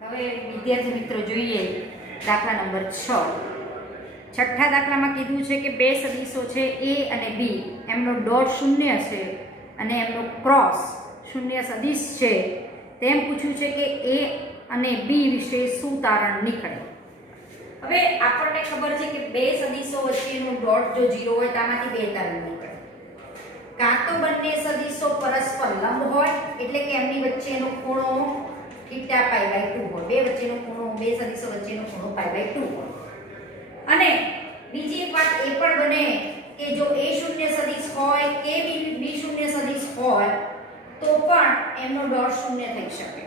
હવે વિદ્યાર્થી મિત્રો જોઈએ દાખલા નંબર 6. છઠ્ઠા દાખલામાં કીધું છે કે બે સદિશો છે a અને b, એમનો ડોટ શૂન્ય છે અને એમનો ક્રોસ શૂન્ય સદિશ છે. તેમ પૂછ્યું છે કે a અને b વિશે શું તારણ નીકળે. હવે આપણને ખબર છે કે બે સદિશો વચ્ચેનો ડોટ જો 0 હોય તો આમાંથી બે તારણ નીકળે. કાં તો બંને સદિશો પરસ્પર લંબ હોય એટલે કે એમની વચ્ચેનો ખૂણો θ π/2 હોય. બે વચ્ચેનો ખૂણો, બે સદિશો વચ્ચેનો ખૂણો π/2 હોય. અને બીજી એક વાત એ પણ બને કે જો a શૂન્ય સદિશ હોય કે b શૂન્ય સદિશ હોય તો પણ એમનો ડોટ શૂન્ય થઈ શકે.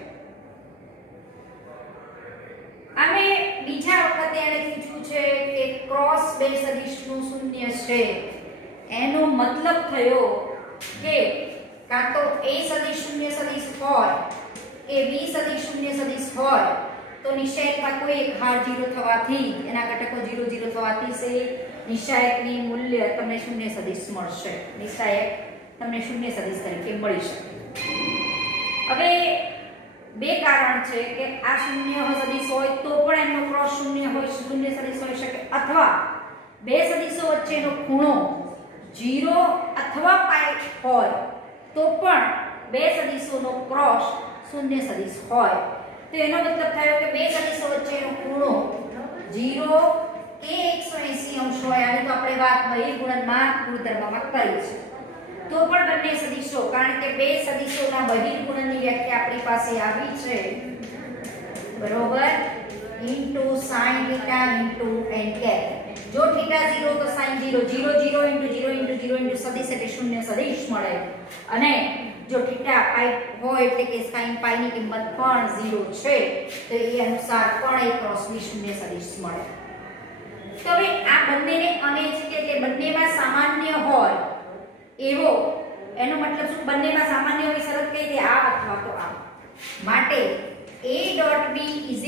અને બીજા વખતે એને પૂછ્યું છે કે ક્રોસ બે સદિશનું શૂન્ય છે. એનો મતલબ થયો કે કાં તો a સદિશ શૂન્ય સદિશ હોય કે b સદિશ શૂન્ય સદિશ હોય તો નિશ્ચાયકમાં કોઈ એક હાર 0 થવાથી, એના ઘટકો 0 0 થવાથી સે નિશ્ચાયકની મૂલ્ય તમને શૂન્ય સદિશ મળશે. નિશ્ચાયક તમને શૂન્ય સદિશ તરીકે મળી શકે. હવે બે કારણ છે કે આ શૂન્ય સદિશ હોય તો પણ એનો ક્રોસ શૂન્ય હોય, શૂન્ય સદિશ હોઈ શકે, અથવા બે સદિશો વચ્ચેનો ખૂણો 0 અથવા π હોય તો પણ બે સદિશોનો ક્રોસ શૂન્ય સદિશ હોય. તો એનો મતલબ થયો કે બે સદિશો વચ્ચેનો ખૂણો 0 કે 180 અંશ હોય. આની તો આપણે વાત બહિર્ગુણનમાં ગુણધર્મમાં કરી છે. તો પણ બંને સદિશો, કારણ કે બે સદિશોના બહિર્ગુણનની વ્યાખ્યા આપણી પાસે આવી છે, બરોબર, into sin θ into n cap. જો θ 0 તો sin 0, 0 0 ઇન્ટુ 0 ઇન્ટુ 0 ઇન્ટુ સદિશ એટલે શૂન્ય સદિશ મળે. અને જો θ π હોય એટલે કે sin π ની કિંમત પણ 0 છે તો એ અનુસાર પણ a ક્રોસ b શૂન્ય સદિશ મળે. તો હવે આ બંનેને અને છે કે બંનેમાં સામાન્ય હોય એવો, એનો મતલબ શું, બંનેમાં સામાન્ય હોય શરત કઈ દે આ અથવા તો આ. માટે a.b =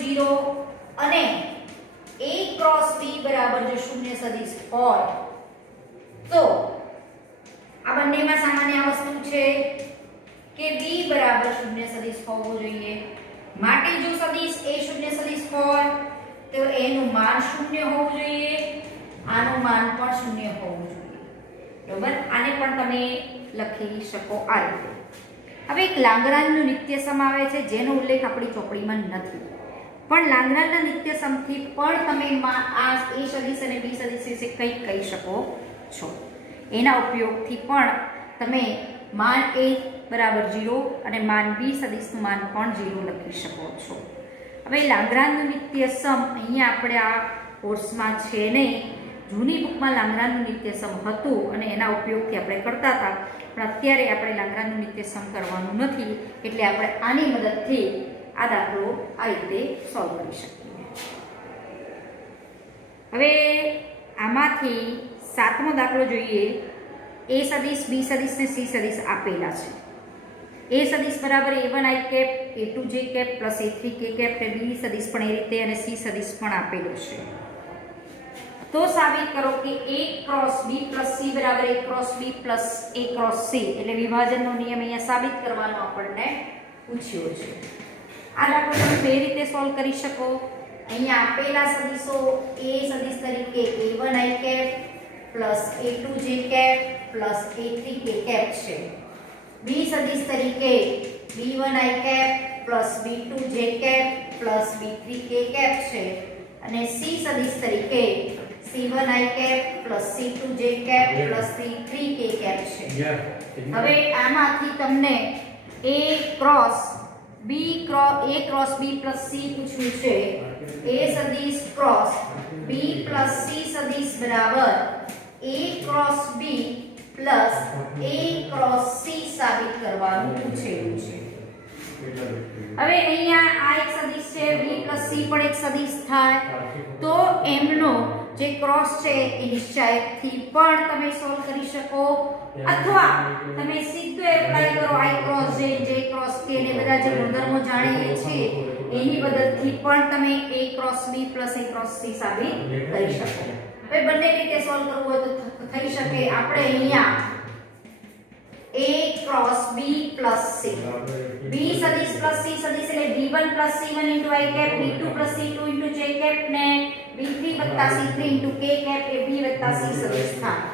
0 અને a ક્રોસ b બરાબર જો શૂન્ય સદિશ હોય તો આ બંનેમાં સામાન્ય વસ્તુ છે કે b બરાબર શૂન્ય સદિશ હોવો જોઈએ. માટે જો સદિશ a શૂન્ય સદિશ હોય તો a નું માન શૂન્ય હોવું જોઈએ, આનું માન પણ શૂન્ય હોવું જોઈએ. બરાબર, આને પણ તમે લખી શકો આ રીતે. હવે એક લાંગરાજનું નિત્યસમ આવે છે જેનો ઉલ્લેખ આપણી ચોપડીમાં નથી, પણ લાંગરાજના નિત્યસમથી પણ તમે આ a સદિશ અને b સદિશ વિશે કંઈક કહી શકો છો. એના ઉપયોગથી પણ તમે માન a બરાબર 0 અને માન b સદિશનું માન પણ 0 લખી શકો છો. હવે લાંગરાજનું નિત્યસમ અહીંયા આપણે આ કોર્સમાં છે નહીં. જૂની બુકમાં લાંગરાજનું નિત્યસમ હતું અને એના ઉપયોગથી આપણે કરતા હતા, પણ અત્યારે આપણે લાંગરાજનું નિત્યસમ કરવાનું નથી, એટલે આપણે આની મદદથી આ દાખલો આ રીતે સોલ્વ કરી શકીએ. હવે આમાંથી 7મો દાખલો જોઈએ. a સદિશ, b સદિશ ને c સદિશ આપેલા છે. a સદિશ બરાબર a1 i cap, a2 j cap plus a3 k cap, b સદિશ પણ એ રીતે અને c સદિશ પણ આપેલો છે. તો સાબિત કરો કે a cross b plus c બરાબર a cross b plus a cross c, એટલે વિભાજનનો નિયમ અહીંયા સાબિત કરવાનો આપણને પૂછ્યો છે. આ દાખલો તમે બે રીતે સોલ્વ કરી શકો. અહીંયા આપેલા સદિશો a સદિશ તરીકે a1 i cap plus a2 j cap plus a3 k cap છે. b સદિશ તરીકે b1 i cap plus b2 j cap plus b3 k cap છે. અને c સદિશ તરીકે c1 i cap plus c2 j cap plus c3 k cap છે. હવે આમાંથી તમને a cross b plus c પૂછ્યું છે. a સદિશ ક્રોસ b પ્લસ c સદિશ બરાબર a cross b plus a cross c સાબિત કરવાનું પૂછેલું છે. હવે અહીંયા આ એક સદિશ છે, b પ્લસ c પણ એક સદિશ થાય, તો એમનો જે ક્રોસ છે એ નિશ્ચાયકથી પણ તમે સોલ્વ કરી શકો, અથવા તમે સીધું એપ્લાય કરો i cross j, j cross k ને બધા જે ગુણધર્મો જાણીએ છીએ એની મદદથી પણ તમે a cross b plus a cross c સાબિત કરી શકો. હવે બંને રીતે સોલ્વ કરવું હોય તો થઈ શકે. આપણે અહીંયા a cross b plus c, b સદિશ plus c સદિશ એટલે b b1 + c1 * i cap, b2 + c2 * j cap ને b3 + c3 * k cap એ b + c સદિશ થાય.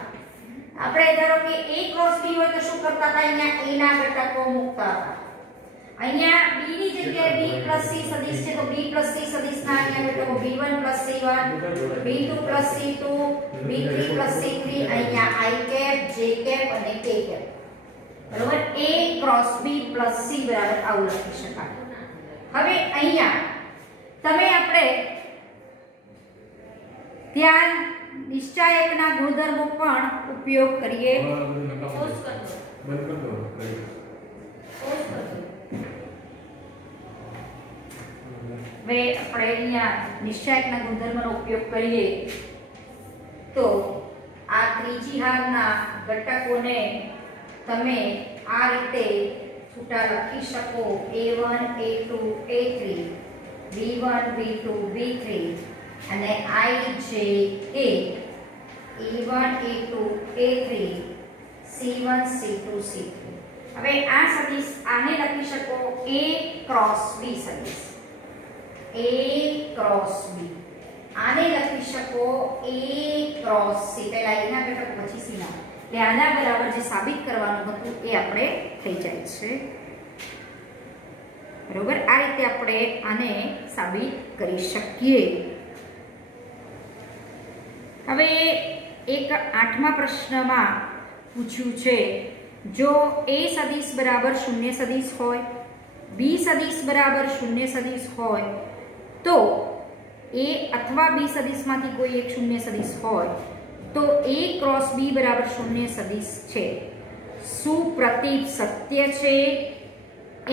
આપણે ધારો કે a × b હોય તો શું કરતા હતા, અહીંયા a ના ઘટકો મૂકતા હતા. અહીંયા b ની જગ્યાએ b + c સદિશ છે તો b + c સદિશ ના અહીંયા ઘટકો b1 + c1, b2 + c2, b3 + c3, અહીંયા i cap, j cap અને k cap. બરોબર, a × b + c બરાબર આવું લખી શકાય. હવે અહીંયા તમે આપણે ત્યાં નિશ્ચાયકના ગુણધર્મો પણ ઉપયોગ કરીએ. હવે આપણે અહીંયા નિશ્ચાયકના ગુણધર્મનો ઉપયોગ કરીએ તો આ ત્રીજી હારના ઘટકોને તમે આ રીતે છૂટા લખી શકો. a1 a2 a3 b1 b2 b3 અને i j k a1 a2 a3 c1 c2 c3. હવે આ સદિશ આને લખી શકો a × b સદિશ, a × b. આને લખી શકો a × c. પહેલા a ના ઘટક પછી c ના. એટલે આના બરાબર જે સાબિત કરવાનું હતું એ આપણે થઈ જાય છે. બરોબર, આ રીતે આપણે આને સાબિત કરી શકીએ. હવે એક 8મા પ્રશ્નમાં પૂછ્યું છે, જો a સદિશ બરાબર 0 સદિશ હોય, b સદિશ બરાબર 0 સદિશ હોય તો a અથવા b સદિશમાંથી કોઈ એક 0 સદિશ હોય તો a × b બરાબર 0 સદિશ છે. શું પ્રતીક સત્ય છે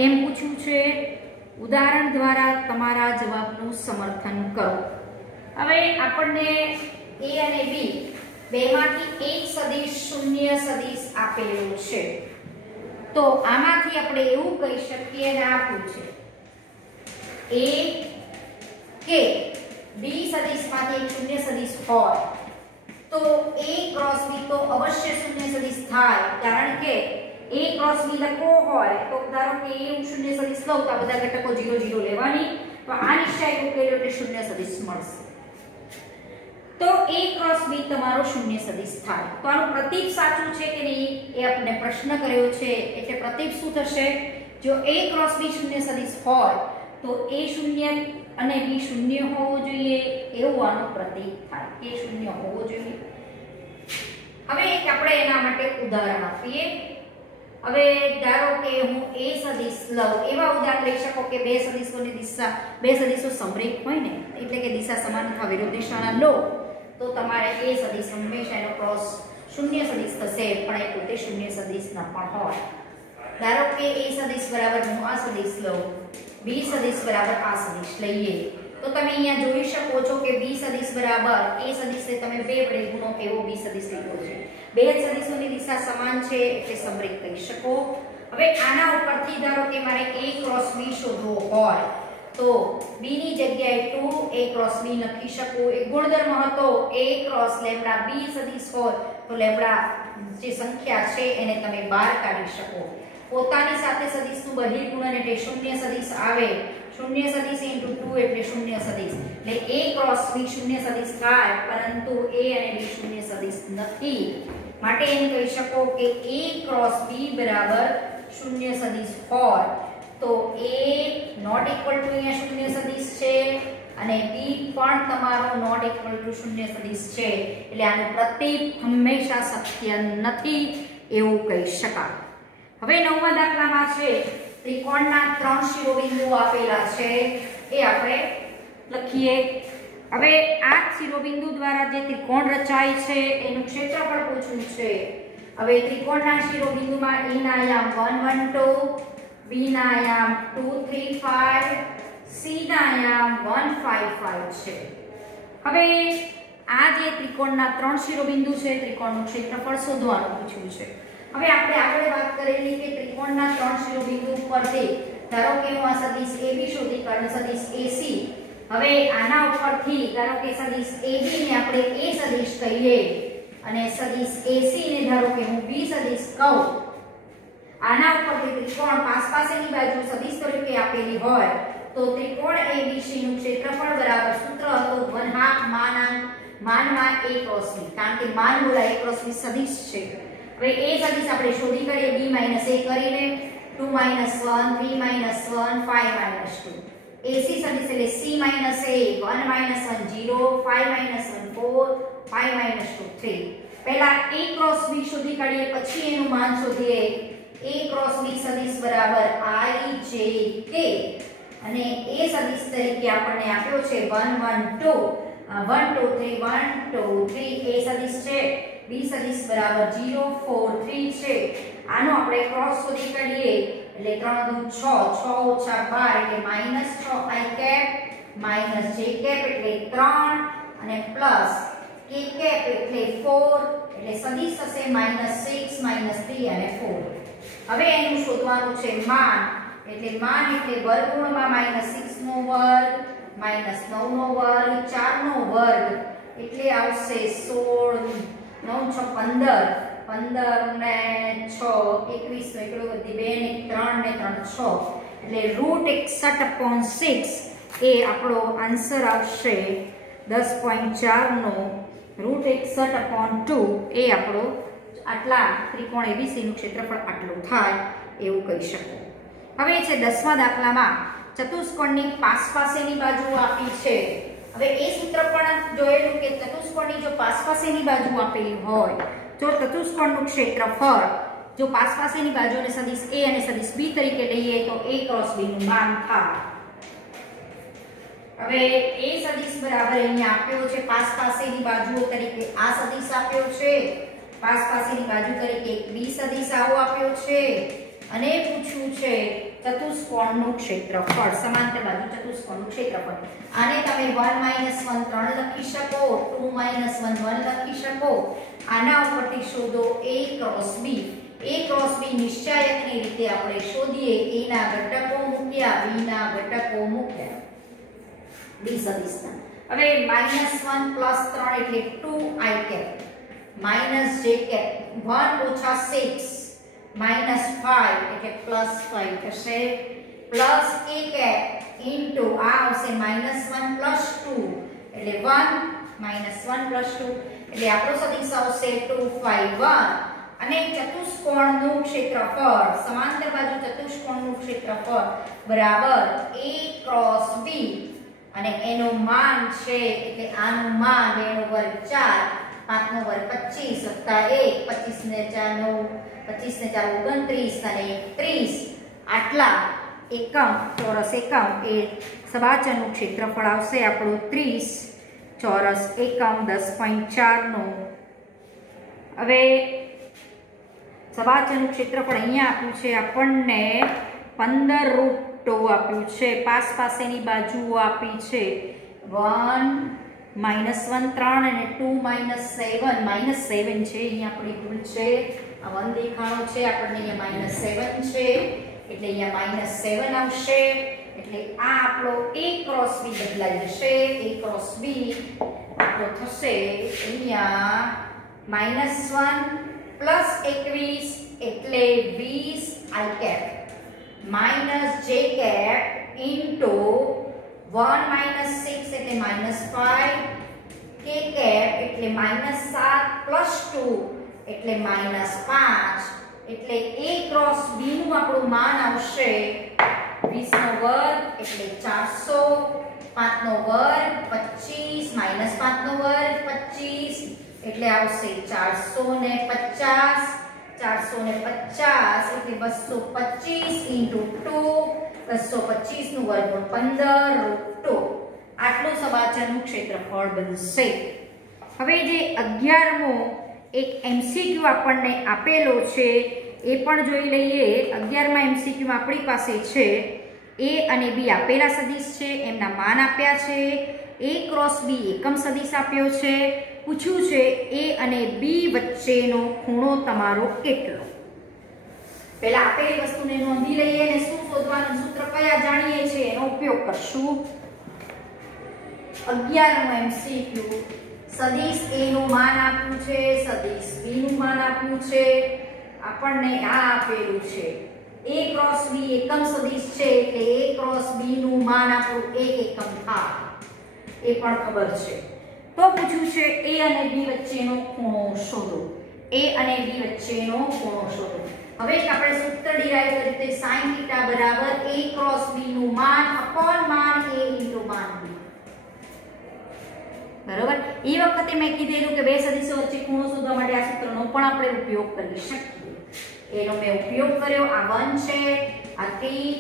એમ પૂછ્યું છે. ઉદાહરણ દ્વારા તમારા જવાબનું સમર્થન કરો. હવે આપણને a અને b બેમાંથી એક સદિશ 0 સદિશ આપેલું છે તો આમાંથી આપણે એવું કહી શકીએ ને આપ્યું છે a કે b સદિશમાંથી એક 0 સદિશ હોય તો a × b તો અવશ્ય 0 સદિશ થાય. કારણ કે a × b લખવો હોય તો ધારો કે a હું 0 સદિશ લઉં તો આ બધા ઘટકો 0 0 લેવાની, તો આ નિશ્ચય ઉકેલ્યો એટલે 0 સદિશ મળશે. તો a × b તમારો 0 સદિશ થાય. તો આનું પ્રતીક સાચું છે કે નહીં એ આપણે પ્રશ્ન કર્યો છે. એટલે પ્રતીક શું થશે, જો a × b 0 સદિશ હોય તો a 0 અને b 0 હોવો જોઈએ એવું આનું પ્રતીક થાય. a 0 હોવો જોઈએ. હવે એક આપણે એના માટે ઉદાહરણ આપીએ. હવે ધારો કે હું a સદિશ લઉં. એવા ઉદાહરણ લઈ શકો કે બે સદિશોની દિશા, બે સદિશો સમરેખ હોય ને, એટલે કે દિશા સમાન અથવા વિરુદ્ધ દિશાના લો તો તમારે a સદિશ હંમેશા એનો ક્રોસ 0 સદિશ થશે, પણ એ પોતે 0 સદિશ ન પણ હોય. ધારો કે a સદિશ બરાબર હું આ સદિશ લઉં, b સદિશ બરાબર આ સદિશ લઈએ તો તમે અહીંયા જોઈ શકો છો કે b સદિશ બરાબર a સદિશને તમે 2 વડે ગુણો એવો b સદિશ લીધો છે. બે સદિશોની દિશા સમાન છે એટલે સમરેખ કહી શકો. હવે આના ઉપરથી ધારો કે મારે a × b શોધવો હોય તો b ની જગ્યાએ 2a × b લખી શકું. એક ગુણધર્મ હતો a × લેમ્બડા b સદિશ હોય તો લેમ્બડા જે સંખ્યા છે એને તમે બહાર કાઢી શકો. પોતાની સાથે સદિશનું બહિર્ગુણન એટલે 0 સદિશ આવે. 0 સદિશ * 2 એટલે 0 સદિશ. એટલે a × b 0 સદિશ થાય, પરંતુ a અને b 0 સદિશ નથી. માટે એમ કહી શકો કે a × b બરાબર 0 સદિશ હોય તો a નોટ ઇક્વલ ટુ અહીંયા 0 સદિશ છે અને b પણ તમારો નોટ ઇક્વલ ટુ 0 સદિશ છે. એટલે આનું પ્રતીક હંમેશા સત્ય નથી એવું કહી શકાય. હવે 9મા દાખલામાં છે ત્રિકોણના 3 શિરોબિંદુઓ આપેલા છે એ આપણે લખીએ. હવે આ શિરોબિંદુ દ્વારા જે ત્રિકોણ રચાય છે એનું ક્ષેત્રફળ પૂછ્યું છે. હવે ત્રિકોણના શિરોબિંદુમાં a ના આયામ 1 1 2, b ના આયામ 2 3 5, c ના આયામ 1 5 5 છે. હવે આ જે ત્રિકોણના 3 શિરોબિંદુ છે ત્રિકોણનું ક્ષેત્રફળ શોધવાનું પૂછ્યું છે. હવે આપણે આગળ વાત કરેલી કે ત્રિકોણના 3 શિરોબિંદુ પરથી ધારો કે હું આ સદિશ AB શોધી કાઢું, સદિશ AC. હવે આના ઉપરથી ધારો કે સદિશ AB ને આપણે A સદિશ કહીએ અને સદિશ AC ને ધારો કે હું B સદિશ કહું. આના ઉપરથી ત્રિકોણ પાસેની બાજુ સદિશ તરીકે આપેલી હોય તો ત્રિકોણ ABC નું ક્ષેત્રફળ બરાબર સૂત્ર હતું 1/2 માનમાં A ક્રોસ B, કારણ કે માન બોલા A ક્રોસ B સદિશ છે. હવે A સદિશ આપણે શોધી કાઢીએ B - A કરીને 2 - 1 3 - 1 5 - 2. AC સદિશ એટલે C - A 1 - 1 0 5 - 1 4 5 - 2 3. પહેલા A ક્રોસ B શોધી કાઢીએ, પછી એનું માન શોધીએ. A ક્રોસ B સદિશ બરાબર I J K અને A સદિશ તરીકે આપણને આપ્યો છે 1 1 2 1 2 3 1 2 3. A સદિશ છે. B સદિશ બરાબર 0 4 3 છે. આનો આપણે ક્રોસ શોધી કાઢીએ એટલે 3 દુ 6 6 ઓછા 12 એટલે -6 I કેપ - J કેપ એટલે 3 અને પ્લસ K કેપ એટલે 4 એટલે સદિશ થશે -6 -3 અને 4. હવે એનું શોધવાનું છે માન. એટલે માન એટલે વર્ગમૂળમાં -6 નો વર્ગ -9 નો વર્ગ 4 નો વર્ગ એટલે આવશે 16 9 6 15 15 ને 6 21 નો એકડો વધી 2 ને 3 ને 3 6 એટલે √61/6 એ આપણો આન્સર આવશે 10.4 નો √61/2 એ આપણો આટલા ત્રિકોણ ABC નું ક્ષેત્રફળ આટલું થાય એવું કહી શકો. હવે છે 10મા દાખલામાં ચતુષ્કોણની પાસેની બાજુ આપી છે. હવે એ સૂત્ર પણ જોયેલું કે ચતુષ્કોણની જો પાસેની બાજુ આપેલી હોય, જો ચતુષ્કોણનું ક્ષેત્રફળ જો પાસેની બાજુને સદિશ A અને સદિશ B તરીકે લઈએ તો A ક્રોસ B નું માન થાય. હવે A સદિશ બરાબર અહીંયા આપ્યો છે પાસેની બાજુઓ તરીકે આ સદિશ આપ્યો છે. પાસેની બાજુ તરીકે એક B સદિશ આવો આપ્યો છે અને પૂછ્યું છે ચતુષ્કોણનું ક્ષેત્રફળ, સમાંતર બાજુ ચતુષ્કોણનું ક્ષેત્રફળ. આને તમે 1 - 1 3 લખી શકો, 2 - 1 1 લખી શકો. આના ઉપરથી શોધો A cross B. A cross B નિશ્ચાયકની રીતે આપણે શોધીએ. A ના ઘટકો મૂક્યા, B ના ઘટકો મૂક્યા B સદિશના. હવે -1 + 3 એટલે 2 I કેપ -J કેપ 1 ઓછા 6 -5 એટલે +5 થશે પ્લસ K કેપ ઇન્ટુ આ આવશે -1 + 2 એટલે 1 -1 + 2 એટલે આપણો સદિશ આવશે 2 5 1 અને ચતુષ્કોણનું ક્ષેત્રફળ, સમાંતર બાજુ ચતુષ્કોણનું ક્ષેત્રફળ બરાબર A ક્રોસ B અને એનું માન છે એટલે આનું માન 2 નો વર્ગ 4 5 નો વર્ગ 25 વત્તા 1 25 ને 4 9 25 ને 4 29 અને 30 આટલા એકમ ચોરસ એકમ એ સબાચરનું ક્ષેત્રફળ આવશે આપણું 30 ચોરસ એકમ 10.4 નું. હવે સબાચરનું ક્ષેત્રફળ અહીંયા આપ્યું છે આપણને 15√2 આપ્યું છે. પાસેની બાજુઓ આપી છે 1 -1 3 અને 2 - 7 -7 છે અહીંયા આપણી ભૂલ છે. આ 1 દેખાણો છે આપણને અહીંયા -7 છે એટલે અહીંયા -7 આવશે. એટલે આ આપણો A ક્રોસ B બદલાઈ જશે. A ક્રોસ B આપણો થશે અહીંયા -1 + 21 એટલે 20 I cap -J cap into 1 - 6 એટલે -5 K કેપ એટલે -7 + 2 એટલે -5 એટલે A ક્રોસ B નું આપણું માન આવશે 20 નો વર્ગ એટલે 400 5 નો વર્ગ 25 -5 નો વર્ગ 25 એટલે આવશે 450 450 એટલે 225 * 2 225 નું વર્ગમૂળ 15√2 આટલું સબાચરનું ક્ષેત્રફળ બનશે. હવે જે 11મો એક MCQ આપણને આપેલો છે એ પણ જોઈ લઈએ. 11મા MCQ માં આપણી પાસે છે A અને B આપેલા સદિશ છે, એમના માન આપ્યા છે. A ક્રોસ B એકમ સદિશ આપ્યો છે. પૂછ્યું છે A અને B વચ્ચેનો ખૂણો તમારો કેટલો. પહેલા આપેલી વસ્તુને નોંધી લઈએ અને શું શોધવાનું સૂત્ર કયા જાણીએ છીએ એનો ઉપયોગ કરશું. 11મો MCQ સદિશ A નું માન આપ્યું છે, સદિશ B નું માન આપ્યું છે, આપણને આ આપેલું છે A ક્રોસ B એકમ સદિશ છે એટલે A ક્રોસ B નું માન આપણું 1 એકમ થાય એ પણ ખબર છે. તો પૂછ્યું છે a અને b વચ્ચેનો ખૂણો શોધો. a અને b વચ્ચેનો ખૂણો શોધો. હવે આપણે સૂત્ર ડિરાઈવ કર્યું તે sin θ બરાબર a ક્રોસ b નું માન અપોન માન a ઇન્ટુ માન b. બરોબર. એ વખતે મેં કીધેલું કે બે સદિશો વચ્ચે ખૂણો શોધવા માટે આ સૂત્રનો પણ આપણે ઉપયોગ કરી શકીએ. એનો મેં ઉપયોગ કર્યો. આ 1 છે, આ 3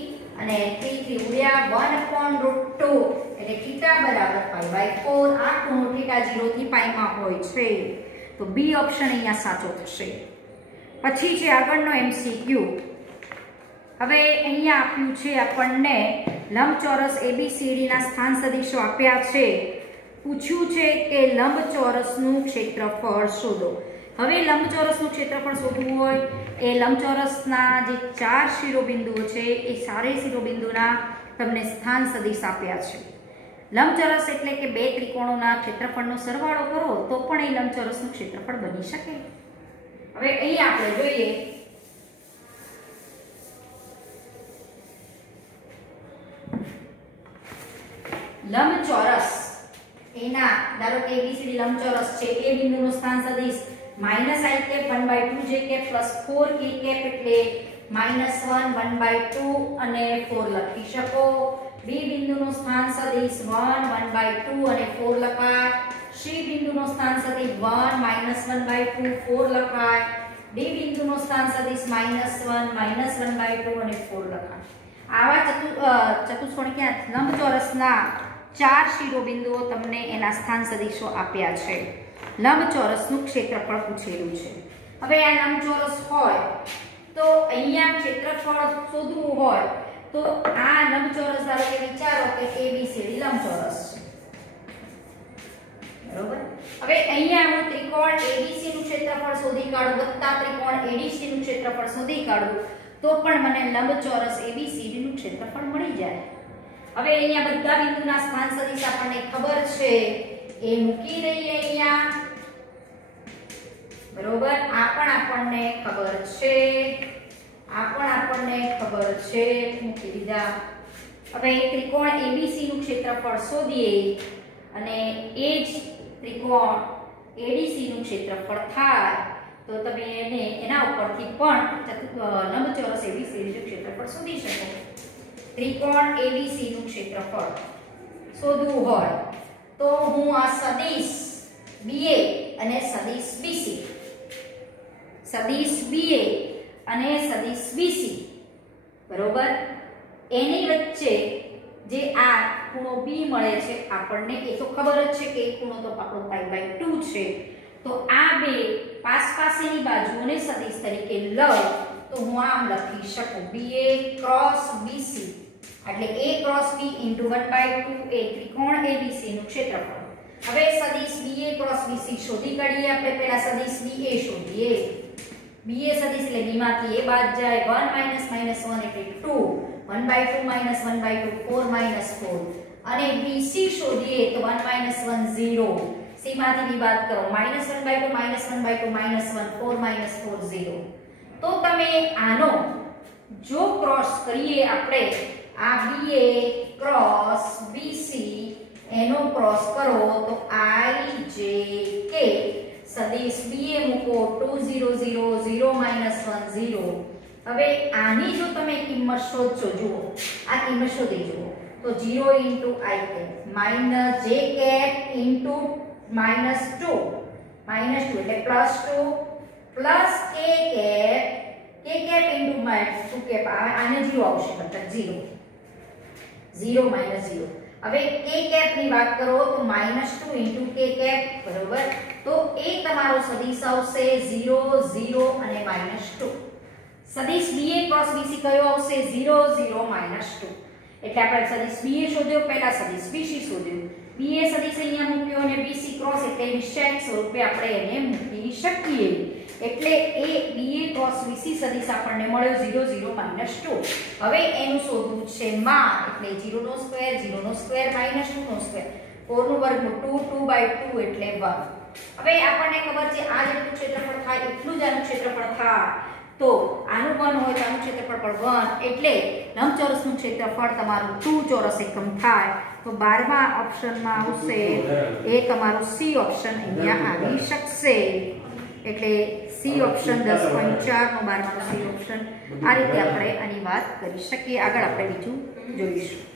અને 3 થી ઉડ્યા 1/√2 એટલે θ બરાબર π/4. આ ખૂણો θ 0 થી π માં હોય છે. તો બી ઓપ્શન અહીંયા સાચો થશે. પછી છે આગળનો MCQ. હવે અહીંયા આપ્યું છે આપણને લંબચોરસ ABCD ના સ્થાન સદિશો આપ્યા છે. પૂછ્યું છે કે લંબચોરસનું ક્ષેત્રફળ શોધો. હવે લંબચોરસનું ક્ષેત્રફળ શોધવું હોય એ લંબચોરસના જે 4 શિરોબિંદુઓ છે એ ચારે શિરોબિંદુના તમને સ્થાન સદિશ આપ્યા છે. લંબચોરસ એટલે કે બે ત્રિકોણોના ક્ષેત્રફળનો સરવાળો કરો તો પણ એ લંબચોરસનું ક્ષેત્રફળ બની શકે. હવે અહીં આપણે જોઈએ લંબચોરસ એના ધારો કે ABCD લંબચોરસ છે. એ બિંદુનું સ્થાન સદિશ -i cap 1/2j cap + 4k cap એટલે -1 1/2 અને 4 લખી શકો. B બિંદુનું સ્થાન સદિશ 1 1/2 અને 4 લખાય. C બિંદુનું સ્થાન સદિશ 1 -1/2 4 લખાય. D બિંદુનું સ્થાન સદિશ -1 -1/2 અને 4 લખાય. આવા ચતુષ્કોણ ક્યાં લંબચોરસના 4 શિરોબિંદુઓ તમને એના સ્થાન સદિશો આપ્યા છે. લંબચોરસનું ક્ષેત્રફળ પૂછેલું છે. હવે આ લંબચોરસ હોય તો અહીંયા ક્ષેત્રફળ શોધવું હોય તો આ લંબચોરસ ધારો કે વિચારો કે ABCD લંબચોરસ છે. બરોબર. હવે અહીંયા હું ત્રિકોણ ABC નું ક્ષેત્રફળ શોધી કાઢું વત્તા ત્રિકોણ ADC નું ક્ષેત્રફળ શોધી કાઢું તો પણ મને લંબચોરસ ABCD નું ક્ષેત્રફળ મળી જાય. હવે અહીંયા બધા બિંદુના સ્થાન સદિશ આપણને ખબર છે એ મૂકી દઈએ અહીંયા. બરોબર. આ પણ આપણને ખબર છે. મૂકી દીધા. હવે ત્રિકોણ ABC નું ક્ષેત્રફળ શોધીએ અને એ જ ત્રિકોણ ADC નું ક્ષેત્રફળ થાય તો તમે એના ઉપરથી પણ લંબચોરસ ABCD નું ક્ષેત્રફળ શોધી શકો. ત્રિકોણ ABC નું ક્ષેત્રફળ શોધવું હોય તો હું આ સદિશ BA અને સદિશ BC બરોબર એની વચ્ચે જે આ ખૂણો B મળે છે આપણને એ તો ખબર જ છે કે એ ખૂણો તો આપણો π/2 છે. તો આ બે પાસેની બાજુઓને સદિશ તરીકે લઉં તો હું આમ લખી શકું BA ક્રોસ BC એટલે A ક્રોસ B * 1/2 એ ત્રિકોણ ABC નું ક્ષેત્રફળ. હવે સદિશ BA ક્રોસ BC શોધી કાઢીએ. આપણે પહેલા સદિશ BA શોધીએ. BA સદિશ એટલે B માંથી A બાદ જાય 1 - -1 એટલે 2 1/2 - 1/2 4 - 4 અને BC શોધીએ તો 1 - 1 0 C માંથી B બાદ કરો -1/2 - 1/2 -1 4 - 4 0. તો તમે આનો જો ક્રોસ કરીએ આપણે આ BA ક્રોસ BC એનો ક્રોસ કરો તો IJK સદિશ BA મૂકો 2 0 0 0 - 1 0. હવે આની જો તમે કિંમત શોધજો જુઓ આ કિંમત શોધી જુઓ તો 0 * I cap -j cap * -2 એટલે +2 પ્લસ k cap * -2 cap આને 0 આવશે મતલબ 0 0 હવે k cap ની વાત કરો તો -2 * k cap બરોબર. તો એ તમારો સદિશ આવશે 0 0 અને -2. સદિશ BA ક્રોસ BC કયો આવશે 0 0 -2. એટલે આપણે સદિશ BA શોધ્યો પહેલા સદિશ BC શોધ્યો. BA સદિશ અહીંયા મૂક્યો અને BC ક્રોસ એટલે નિશ્ચયક સ્વરૂપે આપણે એને મૂકી શકીએ. એટલે એ BA ક્રોસ BC સદિશ આપણને મળ્યો 0 0 -2. હવે એનું શોધવું છે માન એટલે 0 નો સ્ક્વેર 0 નો સ્ક્વેર -2 નો સ્ક્વેર 4 નું વર્ગમૂળ 2 એટલે 1. હવે આપણને ખબર છે આ જેટલું ક્ષેત્રફળ થાય એટલું જ આનું ક્ષેત્રફળ થાય તો આનું 1 હોય તો આનું ક્ષેત્રફળ પણ 1 એટલે લંબચોરસનું ક્ષેત્રફળ તમારું 2 ચોરસ એકમ થાય. તો 12મા ઓપ્શનમાં આવશે એક અમારું સી ઓપ્શન અહીંયા આવી શકશે. એટલે સી ઓપ્શન 10.4 નો 12માનો સી ઓપ્શન. આ રીતે આપણે આની વાત કરી શકીએ. આગળ આપણે બીજું જોઈશું.